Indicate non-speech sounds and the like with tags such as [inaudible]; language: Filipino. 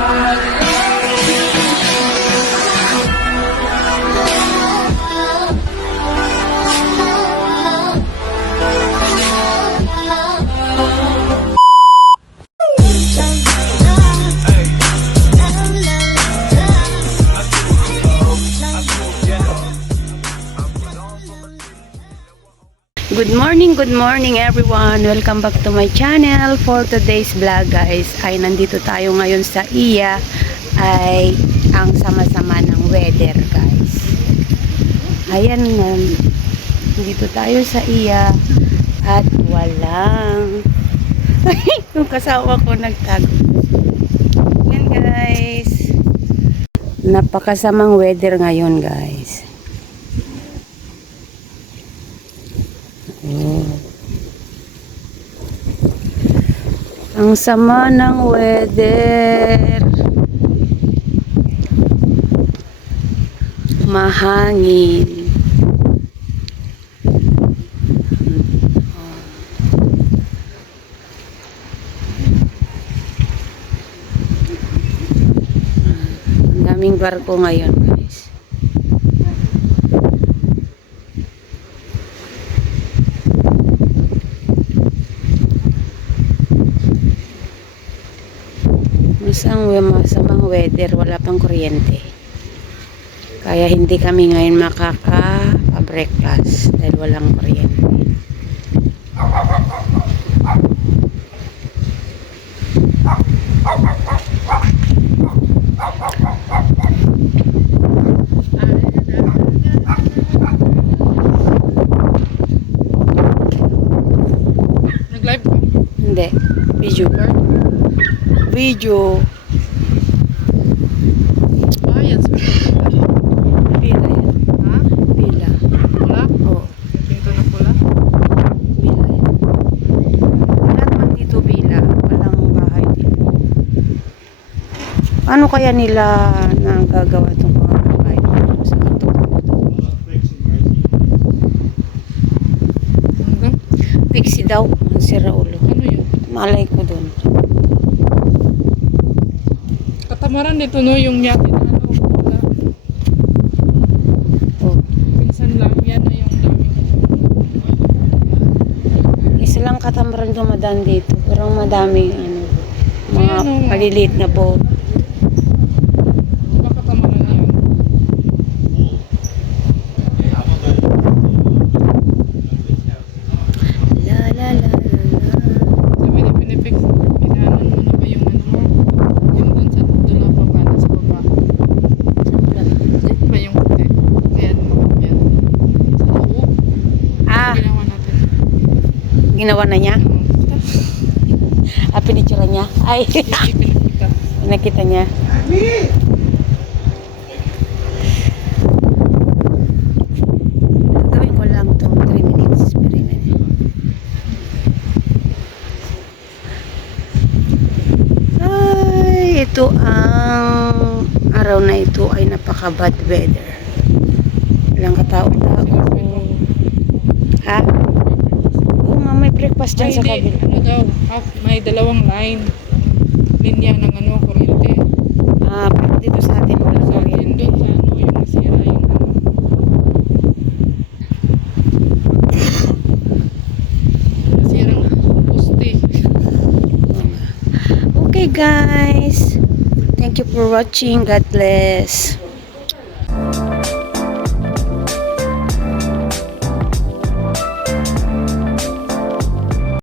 Amen. Good morning, good morning everyone. Welcome back to my channel. For today's vlog guys, ay nandito tayo ngayon sa iya ay ang sama-sama ng weather guys. Ayan, um, dito tayo sa iya at walang [laughs] yung kasawa ko nagtago. Yan guys. Napakasamang weather ngayon guys. Ang sama ng weather. Mahangin. Ang daming barko ngayon, guys. Masang masamang weather, wala pang kuryente. Kaya hindi kami ngayon makaka-breakfast dahil walang kuryente. Nag-live? Hindi. Video. Video. Ah, yan. Sa Pila yan. Ha? Pila. Pula? Oo. Pinto na pula? Pila yan. Lahat man dito pila. Walang bahay dito. Paano kaya nila nagagawa itong mga bahay dito sa? Hanggang? Pixie daw. Ang sira ulo. Ano yun? Malay ko doon. Katamaran dito no, yung yate na ano. Oh. Minsan lang yan na yung daming Isa lang katamaran dumadaan dito. Pero ang madaming ano, mga Ayan, oh. maliliit na boat. Baka katamaran yan. La la la la la. Sabi ni Pinipix, inanon mo na ba yung ano mo? Yung dun sa dulo pa para sa baba. Yan ba yung puti? Yan, yan. Sa loob. Ah, Ginawa natin. Ginawa na niya? Ah, pinitsura niya? Ay, [laughs] nakita niya. Gawin ko lang itong 3 minutes. Ay, ito ang araw na ito ay napaka bad weather. Walang katao-tao. Ha? Breakfast dyan Ay, sa hindi. kabila. Ano daw? Half, may dalawang line. Linya ng ano, kuryente. Ah, pero dito sa atin Sa atin kuryente. doon sa ano, yung nasira yung ano. Nasirang poste. Okay guys. Thank you for watching. God bless.